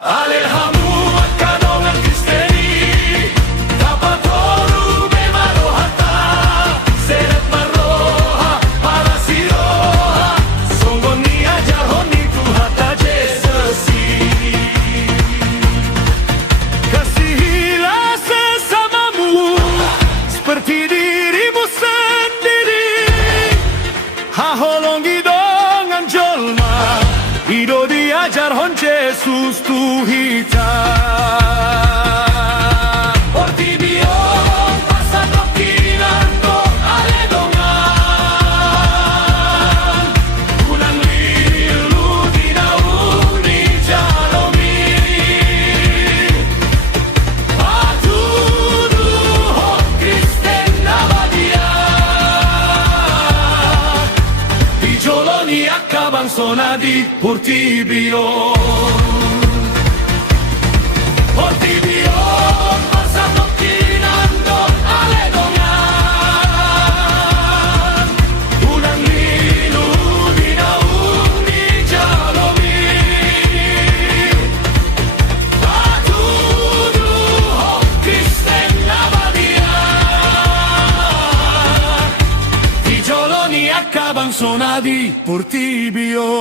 Alelhamu at kanongan kristeni, kapatoru me marohata, seret maroha para siroha, songgoni ajar honi tuhata Jesesi. Kasihilah sesamamu seperti dirimu sendiri, haholongi dengan jolma, Ido diajar hon Jesus tuhita. Ortibion pasado kinanto aledongan, ulang lilu dinauni jalomi, patudu hon Kristen nabadia, di joloni akabang sonadi Ortibion. Ortibion pasado kinanto aledongan, ulang lilu dinauni jalomi, patudu hon Kristen nabadia, di joloni akabang sonadi Ortibion.